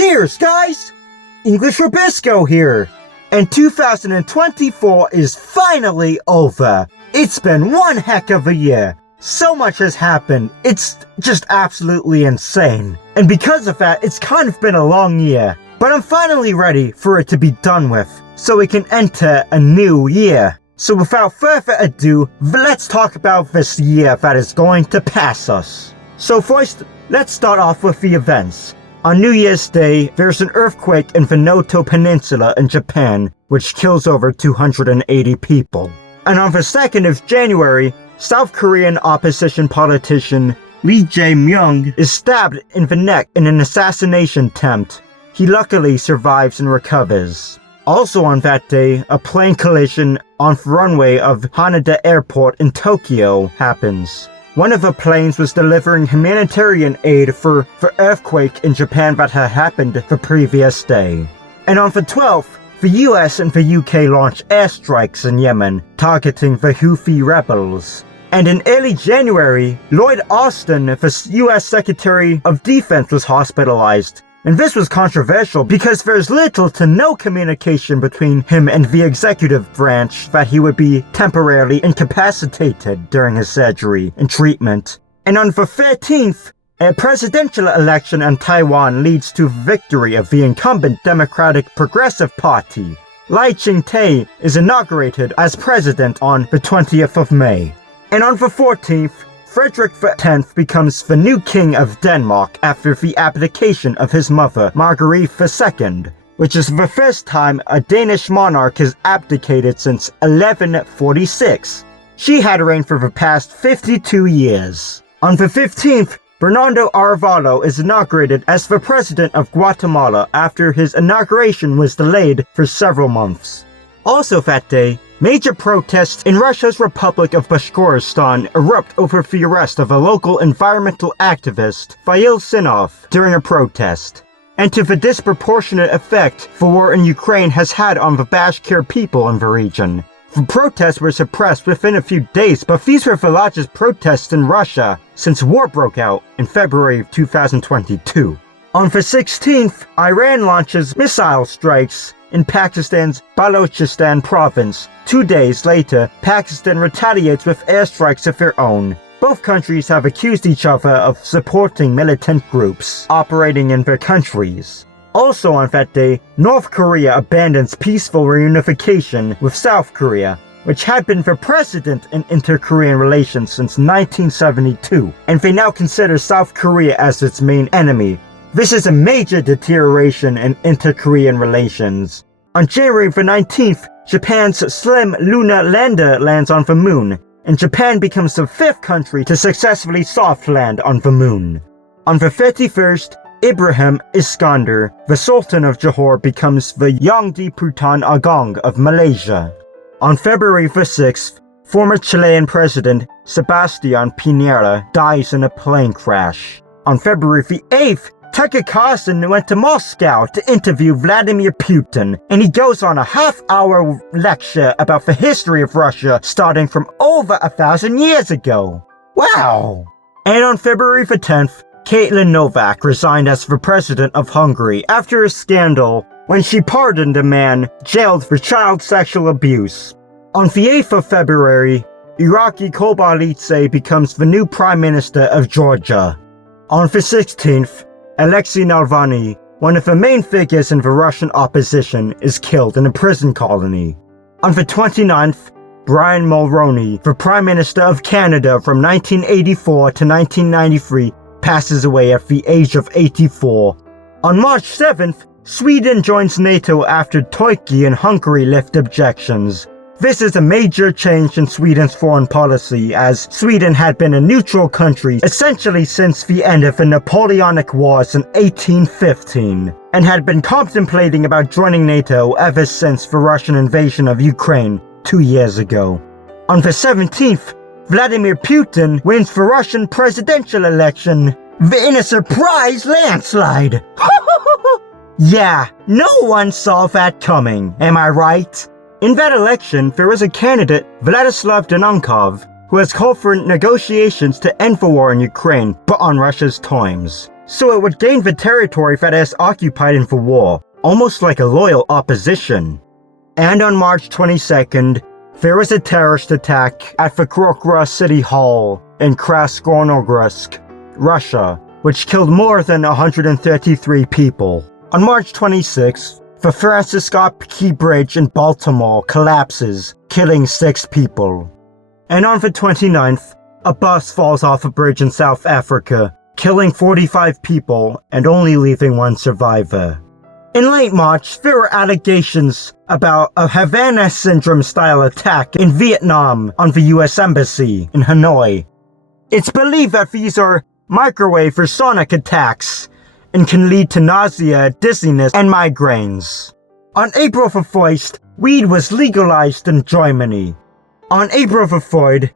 Cheers, guys! English Rabisco here. And 2024 is finally over. It's been one heck of a year. So much has happened. It's just absolutely insane. And because of that, it's kind of been a long year. But I'm finally ready for it to be done with, so we can enter a new year. So without further ado, let's talk about this year that is going to pass us. So first, let's start off with the events. On New Year's Day, there's an earthquake in the Noto Peninsula in Japan, which kills over 280 people. And on the 2nd of January, South Korean opposition politician Lee Jae-myung is stabbed in the neck in an assassination attempt. He luckily survives and recovers. Also on that day, a plane collision on the runway of Haneda Airport in Tokyo happens. One of the planes was delivering humanitarian aid for the earthquake in Japan that had happened the previous day. And on the 12th, the US and the UK launched airstrikes in Yemen, targeting the Houthi rebels. And in early January, Lloyd Austin, the US Secretary of Defense, was hospitalized. And this was controversial because there's little to no communication between him and the executive branch that he would be temporarily incapacitated during his surgery and treatment. And on the 13th, a presidential election in Taiwan leads to victory of the incumbent Democratic Progressive Party. Lai Ching-te is inaugurated as president on the 20th of May. And on the 14th, Frederick X becomes the new king of Denmark after the abdication of his mother, Marguerite II, which is the first time a Danish monarch has abdicated since 1146. She had reigned for the past 52 years. On the 15th, Bernardo Arevalo is inaugurated as the president of Guatemala after his inauguration was delayed for several months. Also that day, major protests in Russia's Republic of Bashkortostan erupt over the arrest of a local environmental activist, Vail Sinov, during a protest, and to the disproportionate effect the war in Ukraine has had on the Bashkir people in the region. The protests were suppressed within a few days, but these were the largest protests in Russia since war broke out in February of 2022. On the 16th, Iran launches missile strikes in Pakistan's Balochistan province. 2 days later, Pakistan retaliates with airstrikes of their own. Both countries have accused each other of supporting militant groups operating in their countries. Also on that day, North Korea abandons peaceful reunification with South Korea, which had been the precedent in inter-Korean relations since 1972, and they now consider South Korea as its main enemy. This is a major deterioration in inter-Korean relations. On January the 19th, Japan's Slim Lunar Lander lands on the moon, and Japan becomes the 5th country to successfully soft land on the moon. On the 31st, Ibrahim Iskandar, the Sultan of Johor, becomes the Yang di-Pertuan Agong of Malaysia. On February the 6th, former Chilean President Sebastián Piñera dies in a plane crash. On February the 8th, Tucker Carlson went to Moscow to interview Vladimir Putin, and he goes on a half-hour lecture about the history of Russia starting from over 1,000 years ago. Wow! And on February the 10th, Caitlin Novak resigned as the president of Hungary after a scandal when she pardoned a man jailed for child sexual abuse. On the 8th of February, Iraqi Kobalidze becomes the new prime minister of Georgia. On the 16th, Alexei Navalny, one of the main figures in the Russian opposition, is killed in a prison colony. On the 29th, Brian Mulroney, the Prime Minister of Canada from 1984 to 1993, passes away at the age of 84. On March 7th, Sweden joins NATO after Turkey and Hungary lift objections. This is a major change in Sweden's foreign policy, as Sweden had been a neutral country essentially since the end of the Napoleonic Wars in 1815, and had been contemplating about joining NATO ever since the Russian invasion of Ukraine 2 years ago. On the 17th, Vladimir Putin wins the Russian presidential election in a surprise landslide. Yeah, no one saw that coming, am I right? In that election, there was a candidate, Vladislav Danankov, who has called for negotiations to end the war in Ukraine, but on Russia's terms. so it would gain the territory that it has occupied in the war, almost like a loyal opposition. And on March 22nd, there was a terrorist attack at the Krokra City Hall in Krasnoyarsk, Russia, which killed more than 133 people. On March 26th, the Francis Scott Key Bridge in Baltimore collapses, killing 6 people. And on the 29th, a bus falls off a bridge in South Africa, killing 45 people and only leaving 1 survivor. In late March, there were allegations about a Havana Syndrome-style attack in Vietnam on the US Embassy in Hanoi. It's believed that these are microwave or sonic attacks and can lead to nausea, dizziness, and migraines. On April the 1st, weed was legalized in Germany. On April the 3rd,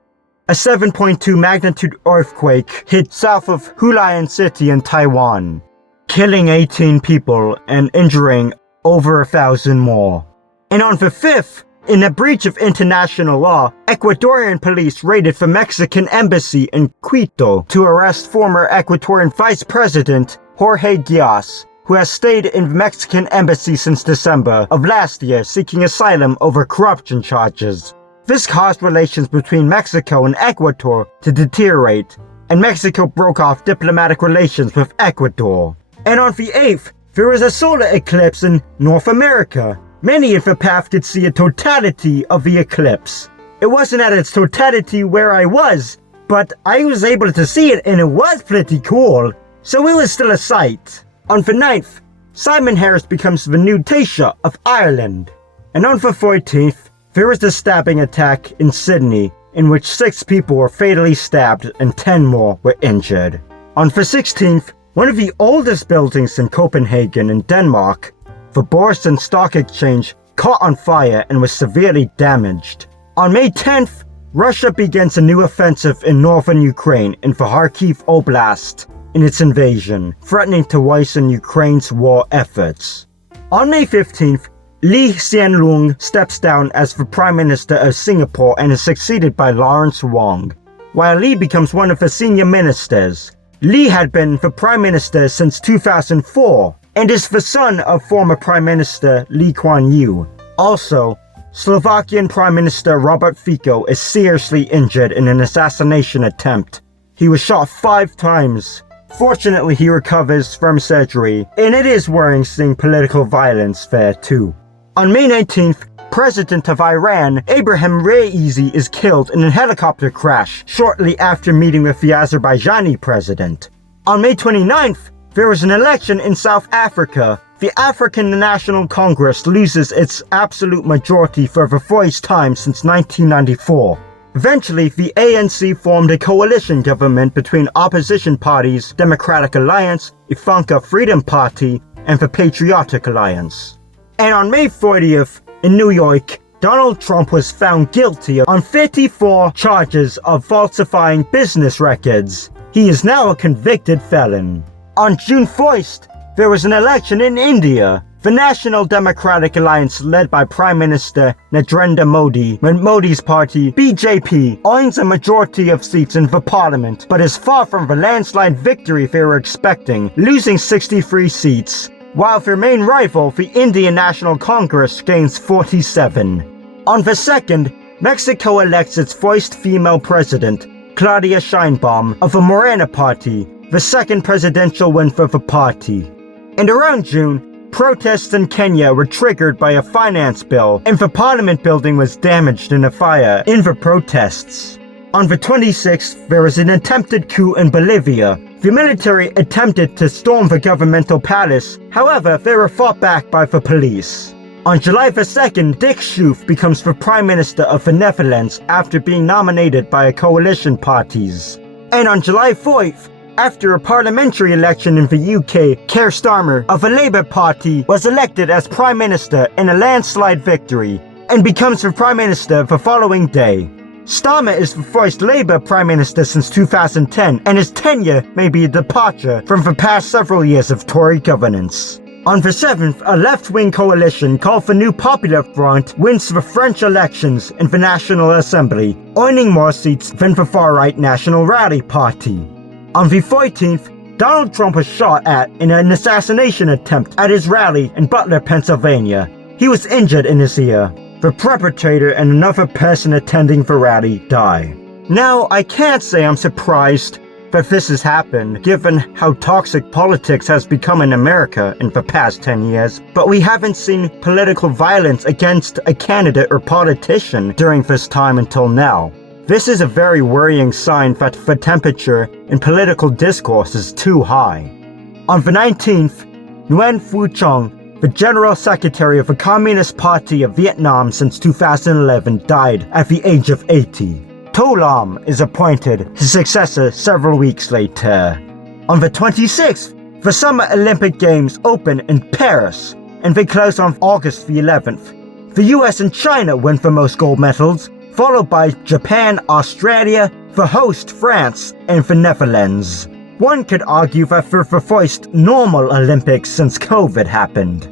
a 7.2 magnitude earthquake hit south of Hualien City in Taiwan, killing 18 people and injuring over 1,000 more. And on the 5th, in a breach of international law, Ecuadorian police raided the Mexican embassy in Quito to arrest former Ecuadorian Vice President Jorge Diaz, who has stayed in the Mexican embassy since December of last year seeking asylum over corruption charges. This caused relations between Mexico and Ecuador to deteriorate, and Mexico broke off diplomatic relations with Ecuador. And on the 8th, there was a solar eclipse in North America. Many in the path could see a totality of the eclipse. It wasn't at its totality where I was, but I was able to see it and it was pretty cool, so it was still a sight. On the 9th, Simon Harris becomes the new Taoiseach of Ireland. And on the 14th, there was the stabbing attack in Sydney, in which 6 people were fatally stabbed and 10 more were injured. On the 16th, one of the oldest buildings in Copenhagen in Denmark, the Borsen Stock Exchange, caught on fire and was severely damaged. On May 10th, Russia begins a new offensive in northern Ukraine in the Kharkiv Oblast in its invasion, threatening to worsen Ukraine's war efforts. On May 15th, Lee Hsien Loong steps down as the Prime Minister of Singapore and is succeeded by Lawrence Wong. While Lee becomes one of the senior ministers, Lee had been the Prime Minister since 2004 and is the son of former Prime Minister Lee Kuan Yew. Also, Slovakian Prime Minister Robert Fico is seriously injured in an assassination attempt. He was shot 5 times. Fortunately, he recovers from surgery, and it is worrying seeing political violence there too. On May 19th, President of Iran, Ebrahim Raisi, is killed in a helicopter crash shortly after meeting with the Azerbaijani president. On May 29th, there was an election in South Africa. The African National Congress loses its absolute majority for the first time since 1994. Eventually, the ANC formed a coalition government between opposition parties Democratic Alliance, Ivanka Freedom Party, and the Patriotic Alliance. And on May 30th, in New York, Donald Trump was found guilty on 54 charges of falsifying business records. He is now a convicted felon. On June 1st, there was an election in India. The National Democratic Alliance, led by Prime Minister Narendra Modi, when Modi's party, BJP, owns a majority of seats in the parliament, but is far from the landslide victory they were expecting, losing 63 seats, while their main rival, the Indian National Congress, gains 47. On the 2nd, Mexico elects its first female president, Claudia Sheinbaum, of the Morena Party, the second presidential win for the party. And around June, protests in Kenya were triggered by a finance bill, and the parliament building was damaged in a fire in the protests. On the 26th, there was an attempted coup in Bolivia. The military attempted to storm the governmental palace, however, they were fought back by the police. On July the 2nd, Dick Schoof becomes the Prime Minister of the Netherlands after being nominated by coalition parties. And on July 4th, after a parliamentary election in the UK, Keir Starmer of the Labour Party was elected as Prime Minister in a landslide victory and becomes the Prime Minister the following day. Starmer is the first Labour Prime Minister since 2010, and his tenure may be a departure from the past several years of Tory governance. On the 7th, a left-wing coalition called the New Popular Front wins the French elections in the National Assembly, earning more seats than the far-right National Rally Party. On the 13th, Donald Trump was shot at in an assassination attempt at his rally in Butler, Pennsylvania. He was injured in his ear. The perpetrator and another person attending the rally die. Now, I can't say I'm surprised that this has happened, given how toxic politics has become in America in the past 10 years, but we haven't seen political violence against a candidate or politician during this time until now. This is a very worrying sign that the temperature in political discourse is too high. On the 19th, Nguyen Phu Trong, the General Secretary of the Communist Party of Vietnam since 2011, died at the age of 80. To Lam is appointed his successor several weeks later. On the 26th, the Summer Olympic Games open in Paris, and they close on August the 11th. The US and China win the most gold medals, followed by Japan, Australia, the host France, and the Netherlands. One could argue that they're the first normal Olympics since COVID happened.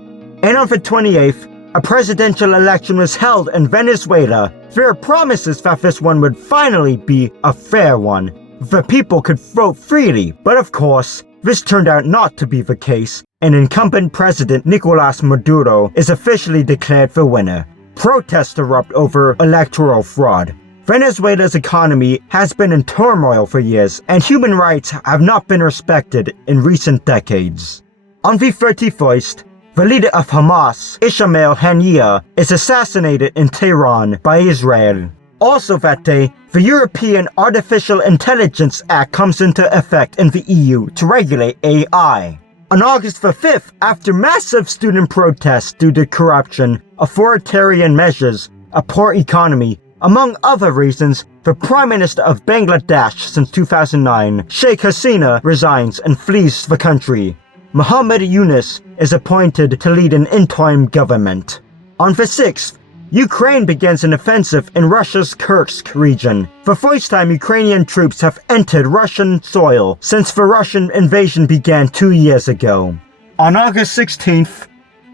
And on the 28th, a presidential election was held in Venezuela. There are promises that this one would finally be a fair one. The people could vote freely, but of course, this turned out not to be the case, and incumbent President Nicolas Maduro is officially declared the winner. Protests erupt over electoral fraud. Venezuela's economy has been in turmoil for years, and human rights have not been respected in recent decades. On the 31st, the leader of Hamas, Ismail Haniyeh, is assassinated in Tehran by Israel. Also that day, the European Artificial Intelligence Act comes into effect in the EU to regulate AI. On August the 5th, after massive student protests due to corruption, authoritarian measures, a poor economy, among other reasons, the Prime Minister of Bangladesh since 2009, Sheikh Hasina, resigns and flees the country. Muhammad Yunus is appointed to lead an interim government. On the 6th, Ukraine begins an offensive in Russia's Kursk region. The first time Ukrainian troops have entered Russian soil since the Russian invasion began 2 years ago. On August 16th,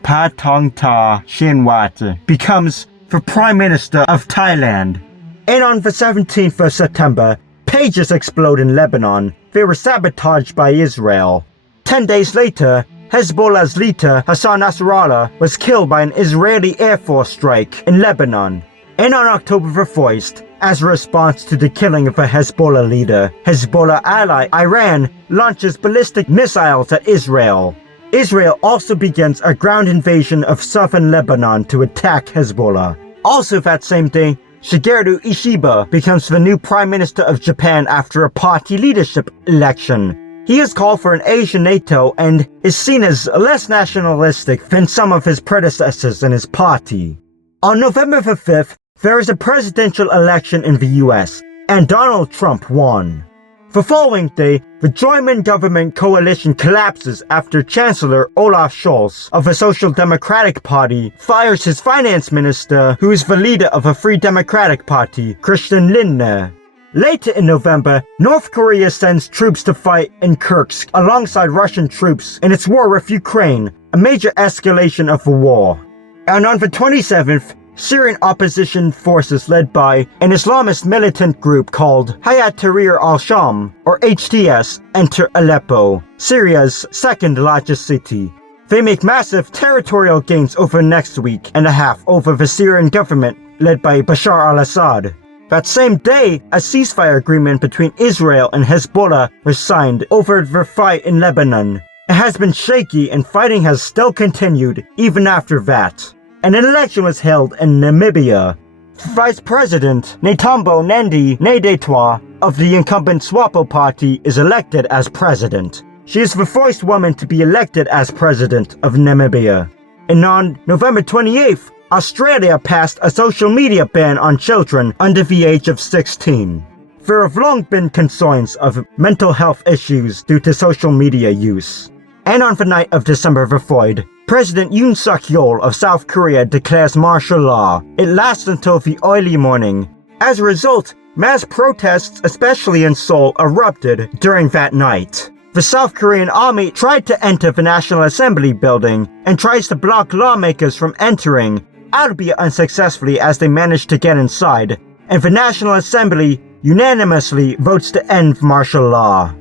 Pattongtarn Shinawatra becomes the Prime Minister of Thailand. And on the 17th of September, pages explode in Lebanon. They were sabotaged by Israel. 10 days later, Hezbollah's leader Hassan Nasrallah was killed by an Israeli Air Force strike in Lebanon. And on October the 1st, as a response to the killing of a Hezbollah leader, Hezbollah ally Iran launches ballistic missiles at Israel. Israel also begins a ground invasion of southern Lebanon to attack Hezbollah. Also that same day, Shigeru Ishiba becomes the new Prime Minister of Japan after a party leadership election. He has called for an Asian NATO and is seen as less nationalistic than some of his predecessors in his party. On November the 5th, there is a presidential election in the US, and Donald Trump won. The following day, the German government coalition collapses after Chancellor Olaf Scholz of the Social Democratic Party fires his finance minister, who is the leader of a Free Democratic Party, Christian Lindner. Later in November, North Korea sends troops to fight in Kursk alongside Russian troops in its war with Ukraine, a major escalation of the war. And on the 27th, Syrian opposition forces led by an Islamist militant group called Hayat Tahrir al-Sham, or HTS, enter Aleppo, Syria's second largest city. They make massive territorial gains over the next week and a half over the Syrian government led by Bashar al-Assad. That same day, a ceasefire agreement between Israel and Hezbollah was signed over the fight in Lebanon. It has been shaky and fighting has still continued even after that. An election was held in Namibia. Vice President Netumbo Nandi-Ndaitwah of the incumbent SWAPO party is elected as president. She is the first woman to be elected as president of Namibia. And on November 28th, Australia passed a social media ban on children under the age of 16. There have long been concerns of mental health issues due to social media use. And on the night of December the 3rd, President Yoon Suk-yeol of South Korea declares martial law. It lasts until the early morning. As a result, mass protests, especially in Seoul, erupted during that night. The South Korean army tried to enter the National Assembly building and tries to block lawmakers from entering, albeit unsuccessfully as they managed to get inside, and the National Assembly unanimously votes to end martial law.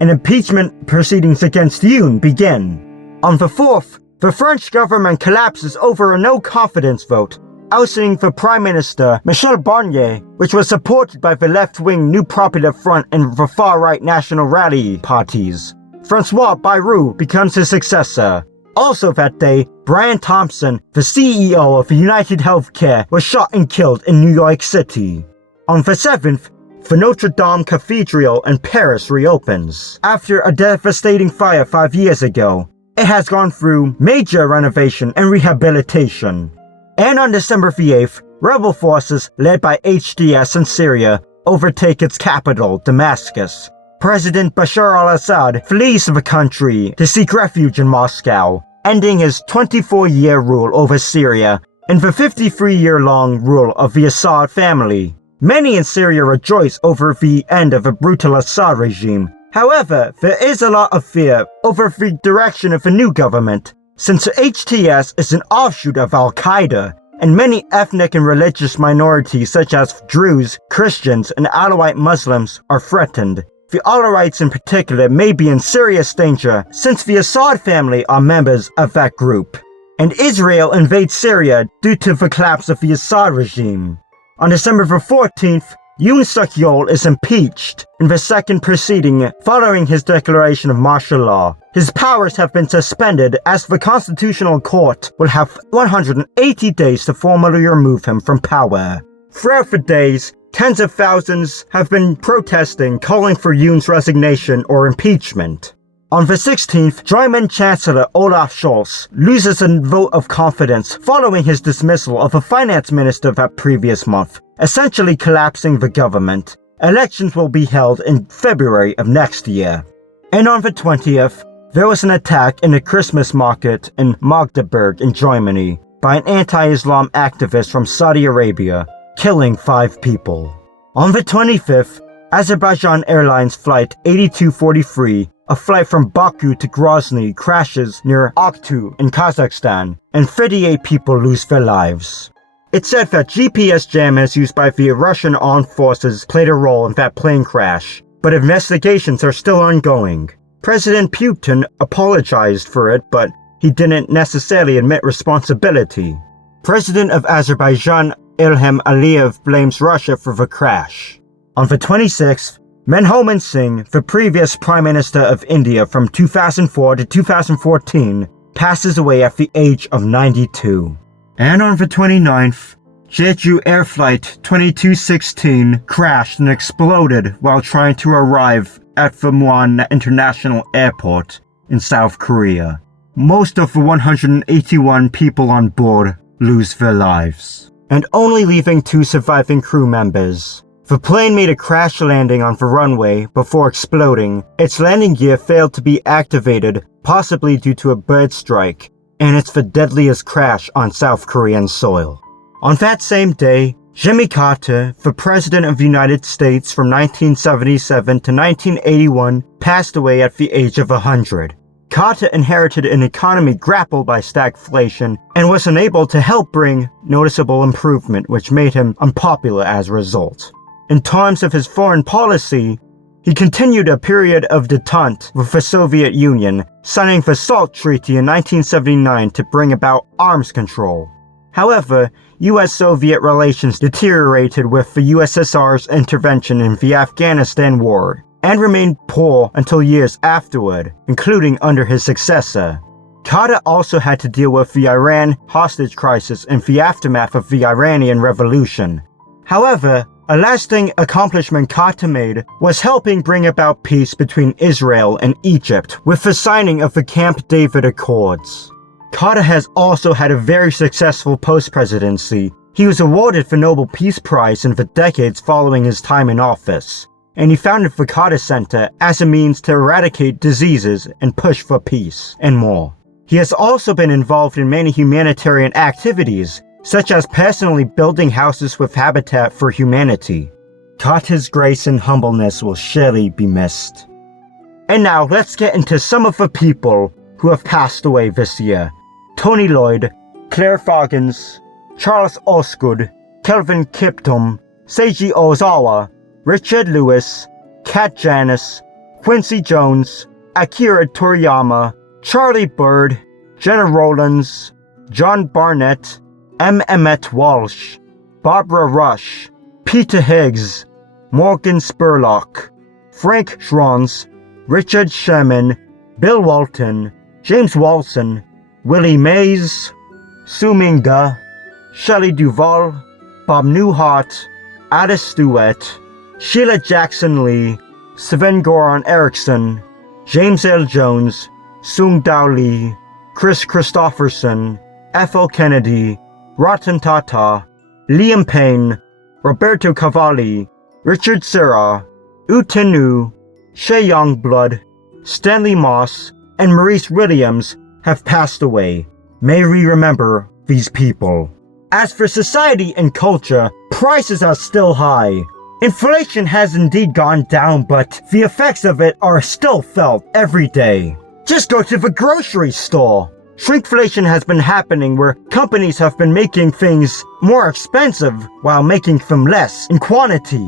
and impeachment proceedings against Yoon begin. On the 4th, the French government collapses over a no-confidence vote, ousting the Prime Minister Michel Barnier, which was supported by the left-wing New Popular Front and the far-right National Rally parties. Francois Bayrou becomes his successor. Also that day, Brian Thompson, the CEO of United Healthcare, was shot and killed in New York City. On the 7th, the Notre Dame Cathedral in Paris reopens. After a devastating fire 5 years ago, it has gone through major renovation and rehabilitation. And on December the 8th, rebel forces led by HTS in Syria overtake its capital, Damascus. President Bashar al-Assad flees the country to seek refuge in Moscow, ending his 24-year rule over Syria and the 53-year-long rule of the Assad family. Many in Syria rejoice over the end of the brutal Assad regime. However, there is a lot of fear over the direction of the new government, since HTS is an offshoot of Al-Qaeda, and many ethnic and religious minorities such as Druze, Christians, and Alawite Muslims are threatened. The Alawites in particular may be in serious danger since the Assad family are members of that group. And Israel invades Syria due to the collapse of the Assad regime. On December the 14th, Yoon Suk-yeol is impeached in the second proceeding following his declaration of martial law. His powers have been suspended as the Constitutional Court will have 180 days to formally remove him from power. Throughout the days, tens of thousands have been protesting, calling for Yoon's resignation or impeachment. On the 16th, German Chancellor Olaf Scholz loses a vote of confidence following his dismissal of a finance minister that previous month, essentially collapsing the government. Elections will be held in February of next year. And on the 20th, there was an attack in a Christmas market in Magdeburg in Germany by an anti-Islam activist from Saudi Arabia, killing 5 people. On the 25th, Azerbaijan Airlines Flight 8243, a flight from Baku to Grozny, crashes near Aktu in Kazakhstan, and 38 people lose their lives. It's said that GPS jammers used by the Russian armed forces played a role in that plane crash, but investigations are still ongoing. President Putin apologized for it, but he didn't necessarily admit responsibility. President of Azerbaijan Ilham Aliyev blames Russia for the crash. On the 26th, Manmohan Singh, the previous Prime Minister of India from 2004 to 2014, passes away at the age of 92. And on the 29th, Jeju Air Flight 2216 crashed and exploded while trying to arrive at the Muan International Airport in South Korea. Most of the 181 people on board lose their lives, and only leaving 2 surviving crew members. The plane made a crash landing on the runway before exploding. Its landing gear failed to be activated, possibly due to a bird strike, and it's the deadliest crash on South Korean soil. On that same day, Jimmy Carter, the President of the United States from 1977 to 1981, passed away at the age of 100. Carter inherited an economy grappled by stagflation and was unable to help bring noticeable improvement, which made him unpopular as a result. In terms of his foreign policy, he continued a period of detente with the Soviet Union, signing the SALT Treaty in 1979 to bring about arms control. However, US-Soviet relations deteriorated with the USSR's intervention in the Afghanistan War, and remained poor until years afterward, including under his successor. Carter also had to deal with the Iran hostage crisis in the aftermath of the Iranian Revolution. However, a lasting accomplishment Carter made was helping bring about peace between Israel and Egypt with the signing of the Camp David Accords. Carter has also had a very successful post-presidency. He was awarded the Nobel Peace Prize in the decades following his time in office, and he founded the Carter Center as a means to eradicate diseases and push for peace, and more. He has also been involved in many humanitarian activities, such as personally building houses with Habitat for Humanity. Carter's grace and humbleness will surely be missed. And now let's get into some of the people who have passed away this year. Tony Lloyd, Claire Foggins, Charles Osgood, Kelvin Kiptum, Seiji Ozawa, Richard Lewis, Kat Janis, Quincy Jones, Akira Toriyama, Charlie Bird, Jenna Rollins, John Barnett, M. Emmett Walsh, Barbara Rush, Peter Higgs, Morgan Spurlock, Frank Schranz, Richard Sherman, Bill Walton, James Walson, Willie Mays, Su Minga, Shelley Duvall, Bob Newhart, Ada Stewart, Sheila Jackson Lee, Sven Goran Eriksson, James L. Jones, Sung Dao Lee, Chris Christopherson, Ethel Kennedy, Ratan Tata, Liam Payne, Roberto Cavalli, Richard Serra, U Tenu, Shea Youngblood, Stanley Moss, and Maurice Williams have passed away. May we remember these people. As for society and culture, prices are still high. Inflation has indeed gone down, but the effects of it are still felt every day. Just go to the grocery store. Shrinkflation has been happening where companies have been making things more expensive while making them less in quantity.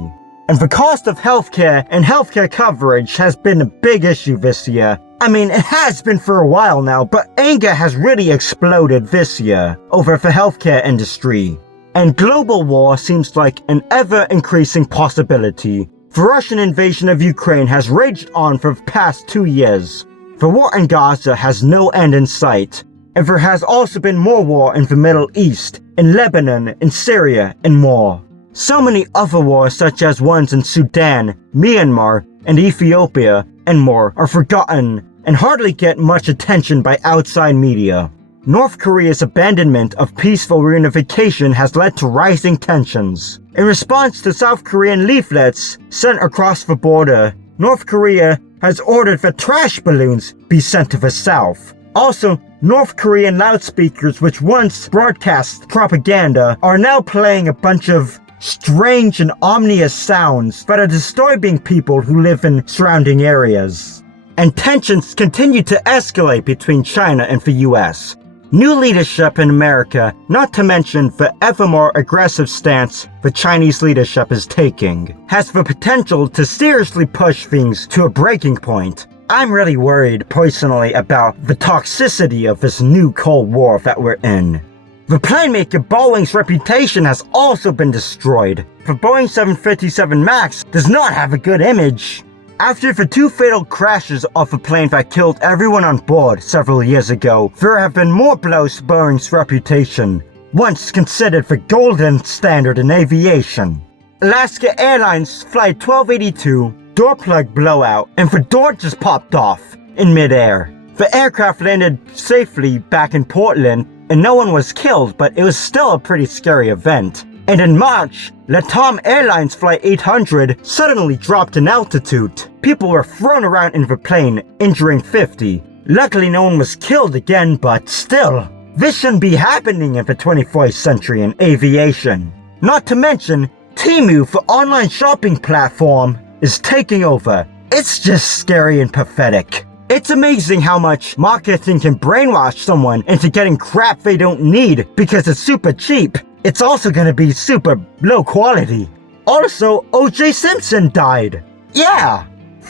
And the cost of healthcare and healthcare coverage has been a big issue this year. I mean, it has been for a while now, but anger has really exploded this year over the healthcare industry. And global war seems like an ever-increasing possibility. The Russian invasion of Ukraine has raged on for the past 2 years. The war in Gaza has no end in sight, and there has also been more war in the Middle East, in Lebanon, in Syria, and more. So many other wars such as ones in Sudan, Myanmar, and Ethiopia, and more are forgotten and hardly get much attention by outside media. North Korea's abandonment of peaceful reunification has led to rising tensions. In response to South Korean leaflets sent across the border, North Korea has ordered that trash balloons be sent to the south. Also, North Korean loudspeakers which once broadcast propaganda are now playing a bunch of strange and ominous sounds that are disturbing people who live in surrounding areas. And tensions continue to escalate between China and the US. New leadership in America, not to mention the ever more aggressive stance the Chinese leadership is taking, has the potential to seriously push things to a breaking point. I'm really worried personally about the toxicity of this new Cold War that we're in. The plane maker Boeing's reputation has also been destroyed. The Boeing 757 MAX does not have a good image. After the 2 fatal crashes of a plane that killed everyone on board several years ago, there have been more blows to Boeing's reputation, once considered the golden standard in aviation. Alaska Airlines Flight 1282, door plug blowout, and the door just popped off in midair. The aircraft landed safely back in Portland, and no one was killed, but it was still a pretty scary event. And in March, LATAM Airlines Flight 800 suddenly dropped in altitude. People were thrown around in the plane, injuring 50. Luckily no one was killed again, but still, this shouldn't be happening in the 21st century in aviation. Not to mention, Temu, the online shopping platform, is taking over. It's just scary and pathetic. It's amazing how much marketing can brainwash someone into getting crap they don't need because it's super cheap. It's also gonna be super low quality. Also, O.J. Simpson died. Yeah!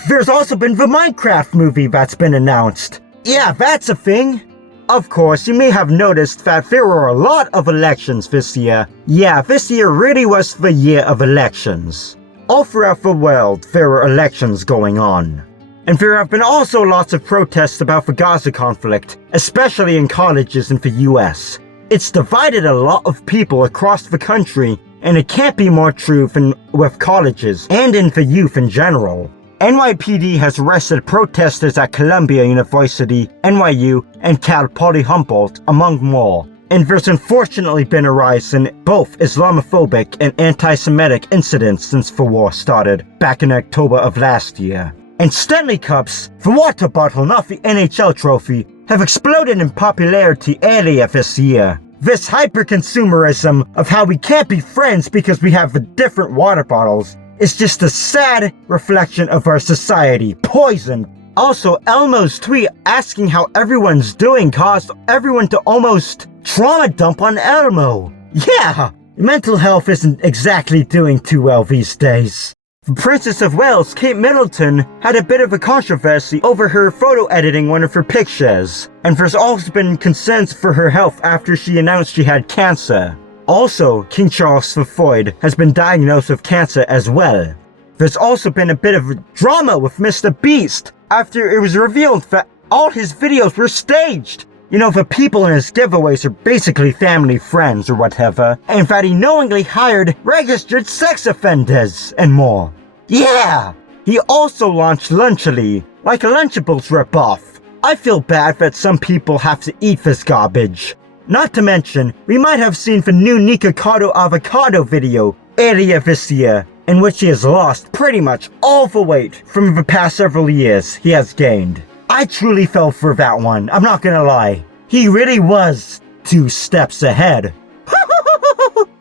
There's also been the Minecraft movie that's been announced. Yeah, that's a thing. Of course, you may have noticed that there were a lot of elections this year. Yeah, this year really was the year of elections. All throughout the world, there were elections going on. And there have been also lots of protests about the Gaza conflict, especially in colleges in the US. It's divided a lot of people across the country, and it can't be more true than with colleges and in the youth in general. NYPD has arrested protesters at Columbia University, NYU, and Cal Poly Humboldt, among more. And there's unfortunately been a rise in both Islamophobic and anti-Semitic incidents since the war started, back in October of last year. And Stanley Cups, the water bottle, not the NHL trophy, have exploded in popularity earlier this year. This hyper-consumerism of how we can't be friends because we have the different water bottles is just a sad reflection of our society, poisoned. Also, Elmo's tweet asking how everyone's doing caused everyone to almost trauma dump on Elmo. Yeah, mental health isn't exactly doing too well these days. The Princess of Wales, Kate Middleton, had a bit of a controversy over her photo editing one of her pictures, and there's also been concerns for her health after she announced she had cancer. Also, King Charles IV has been diagnosed with cancer as well. There's also been a bit of drama with Mr. Beast after it was revealed that all his videos were staged. You know, the people in his giveaways are basically family friends or whatever, and that he knowingly hired registered sex offenders and more. Yeah! He also launched Lunchily, like a Lunchables ripoff. I feel bad that some people have to eat this garbage. Not to mention, we might have seen the new Nikocado Avocado video earlier this year, in which he has lost pretty much all the weight from the past several years he has gained. I truly fell for that one, I'm not gonna lie. He really was 2 steps ahead.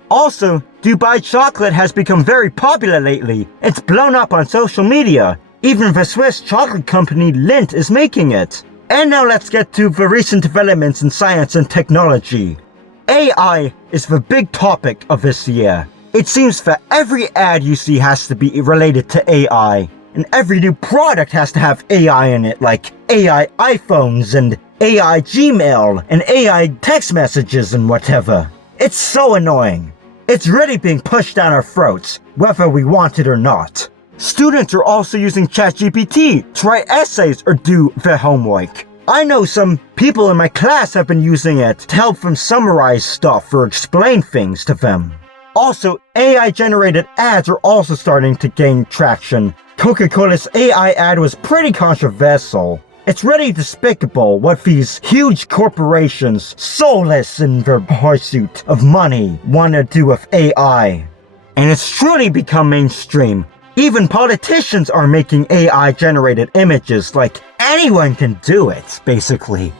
Also, Dubai chocolate has become very popular lately. It's blown up on social media. Even the Swiss chocolate company Lindt is making it. And now let's get to the recent developments in science and technology. AI is the big topic of this year. It seems that every ad you see has to be related to AI. And every new product has to have AI in it, like AI iPhones and AI Gmail and AI text messages and whatever. It's so annoying. It's really being pushed down our throats, whether we want it or not. Students are also using ChatGPT to write essays or do their homework. I know some people in my class have been using it to help them summarize stuff or explain things to them. Also, AI-generated ads are also starting to gain traction. Coca-Cola's AI ad was pretty controversial. It's really despicable what these huge corporations, soulless in their pursuit of money, want to do with AI. And it's truly become mainstream. Even politicians are making AI-generated images, like anyone can do it, basically.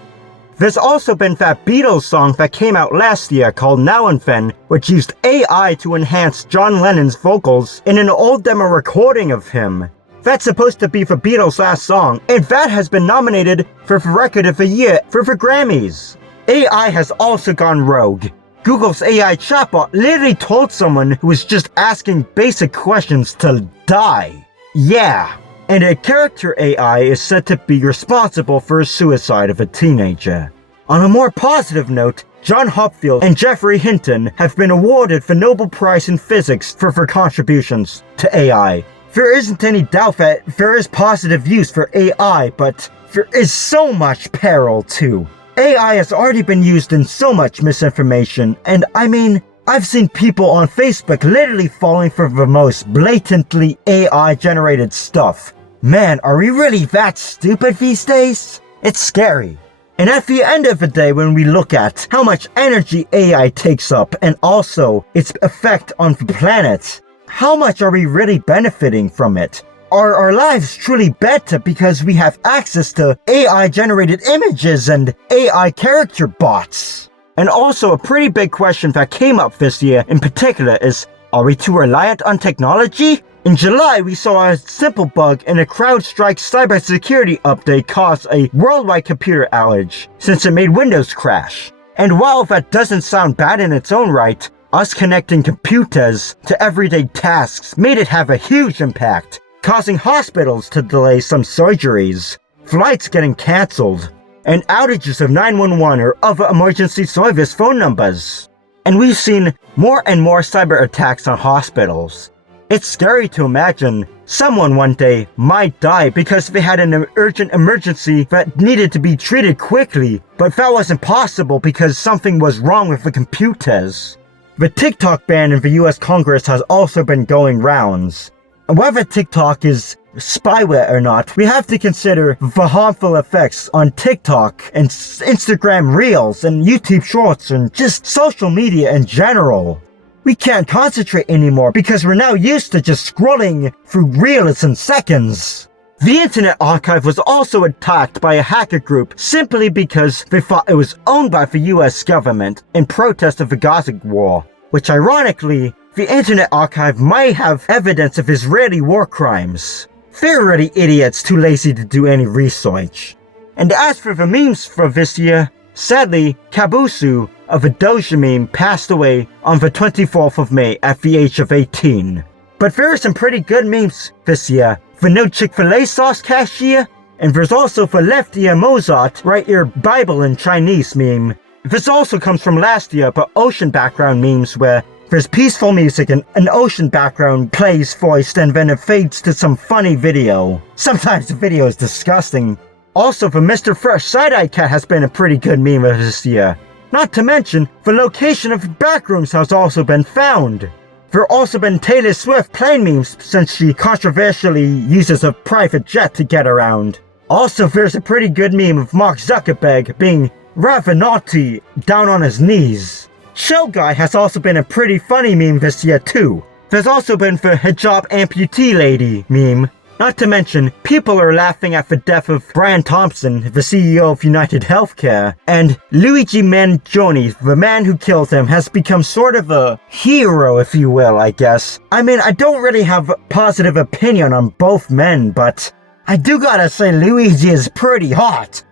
There's also been that Beatles song that came out last year called Now and Then, which used AI to enhance John Lennon's vocals in an old demo recording of him. That's supposed to be the Beatles' last song, and that has been nominated for the Record of the Year for the Grammys. AI has also gone rogue. Google's AI chatbot literally told someone who was just asking basic questions to die. Yeah. And a character AI is said to be responsible for the suicide of a teenager. On a more positive note, John Hopfield and Geoffrey Hinton have been awarded the Nobel Prize in Physics for their contributions to AI. There isn't any doubt that there is positive use for AI, but there is so much peril too. AI has already been used in so much misinformation, and I mean, I've seen people on Facebook literally falling for the most blatantly AI-generated stuff. Man, are we really that stupid these days? It's scary. And at the end of the day, when we look at how much energy AI takes up and also its effect on the planet, how much are we really benefiting from it? Are our lives truly better because we have access to AI-generated images and AI character bots? And also a pretty big question that came up this year in particular is, are we too reliant on technology? In July, we saw a simple bug in a CrowdStrike cybersecurity update cause a worldwide computer outage, since it made Windows crash. And while that doesn't sound bad in its own right, us connecting computers to everyday tasks made it have a huge impact, causing hospitals to delay some surgeries, flights getting cancelled, and outages of 911 or other emergency service phone numbers. And we've seen more and more cyber attacks on hospitals. It's scary to imagine someone one day might die because they had an urgent emergency that needed to be treated quickly, but that wasn't possible because something was wrong with the computers. The TikTok ban in the US Congress has also been going rounds. And whether TikTok is spyware or not, we have to consider the harmful effects on TikTok and Instagram Reels and YouTube Shorts and just social media in general. We can't concentrate anymore because we're now used to just scrolling through reels in seconds. The Internet Archive was also attacked by a hacker group simply because they thought it was owned by the US government in protest of the Gaza war, which ironically, the Internet Archive might have evidence of Israeli war crimes. They're already idiots too lazy to do any research. And as for the memes for this year, sadly, Kabusu of a Doja meme passed away on the 24th of May at the age of 18. But there are some pretty good memes this year. The no Chick-fil-A sauce cashier, and there's also the left ear Mozart, right ear Bible in Chinese meme. This also comes from last year, but ocean background memes where there's peaceful music and an ocean background plays voiced and then it fades to some funny video. Sometimes the video is disgusting. Also, the Mr. Fresh Side-Eye Cat has been a pretty good meme of this year. Not to mention, the location of backrooms has also been found. There have also been Taylor Swift plane memes since she controversially uses a private jet to get around. Also, there's a pretty good meme of Mark Zuckerberg being rather naughty down on his knees. Show Guy has also been a pretty funny meme this year too. There's also been the hijab amputee lady meme. Not to mention, people are laughing at the death of Brian Thompson, the CEO of United Healthcare, and Luigi Mangione, the man who killed him, has become sort of a hero, if you will, I guess. I mean, I don't really have a positive opinion on both men, but I do gotta say Luigi is pretty hot.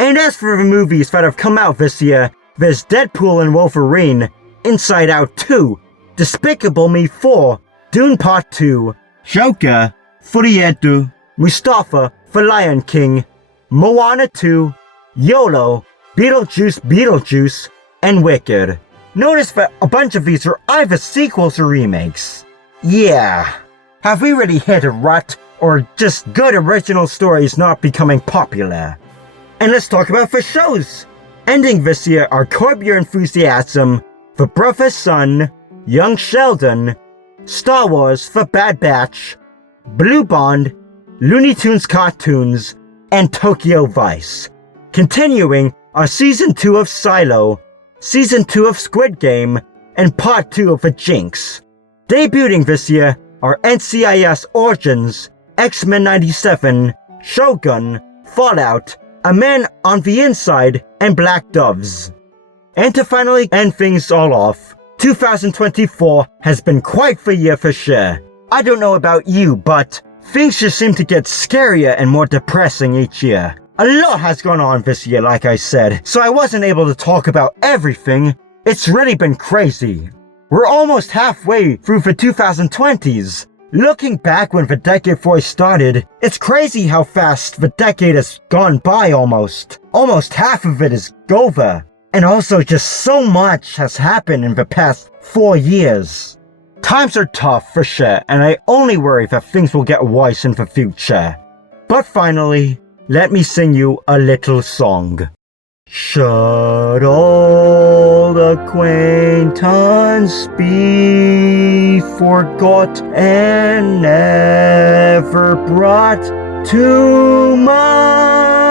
And as for the movies that have come out this year, there's Deadpool and Wolverine, Inside Out 2, Despicable Me 4, Dune Part 2, Joker, Furietu, Mustafa, The Lion King, Moana 2, YOLO, Beetlejuice, and Wicked. Notice that a bunch of these are either sequels or remakes. Yeah. Have we really hit a rut, or just good original stories not becoming popular? And let's talk about the shows. Ending this year are Curb Your Enthusiasm, The Brother's Son, Young Sheldon, Star Wars The Bad Batch, Blue Bond, Looney Tunes Cartoons, and Tokyo Vice. Continuing are Season 2 of Silo, Season 2 of Squid Game, and Part 2 of The Jinx. Debuting this year are NCIS Origins, X-Men 97, Shogun, Fallout, A Man on the Inside, and Black Doves. And to finally end things all off, 2024 has been quite the year for sure. I don't know about you, but things just seem to get scarier and more depressing each year. A lot has gone on this year, like I said, so I wasn't able to talk about everything. It's really been crazy. We're almost halfway through the 2020s. Looking back when the decade first started, it's crazy how fast the decade has gone by almost. Almost half of it is over. And also just so much has happened in the past 4 years. Times are tough for sure, and I only worry that things will get worse in the future. But finally, let me sing you a little song. Should old acquaintance be forgot and never brought to mind?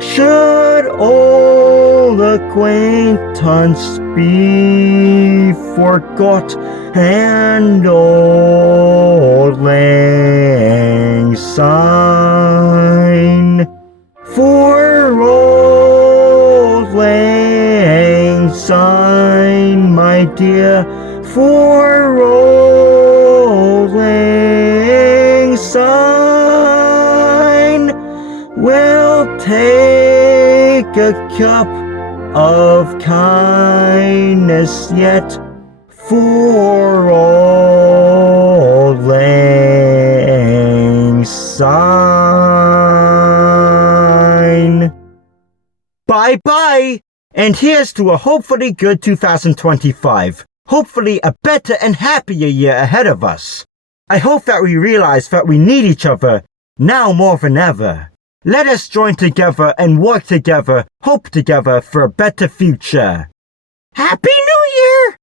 Should old acquaintance be forgot and old lang syne? For old lang syne, my dear, for old lang syne, we'll take a cup of kindness yet for old lang syne. Bye-bye! And here's to a hopefully good 2025. Hopefully a better and happier year ahead of us. I hope that we realize that we need each other now more than ever. Let us join together and work together, hope together for a better future. Happy New Year!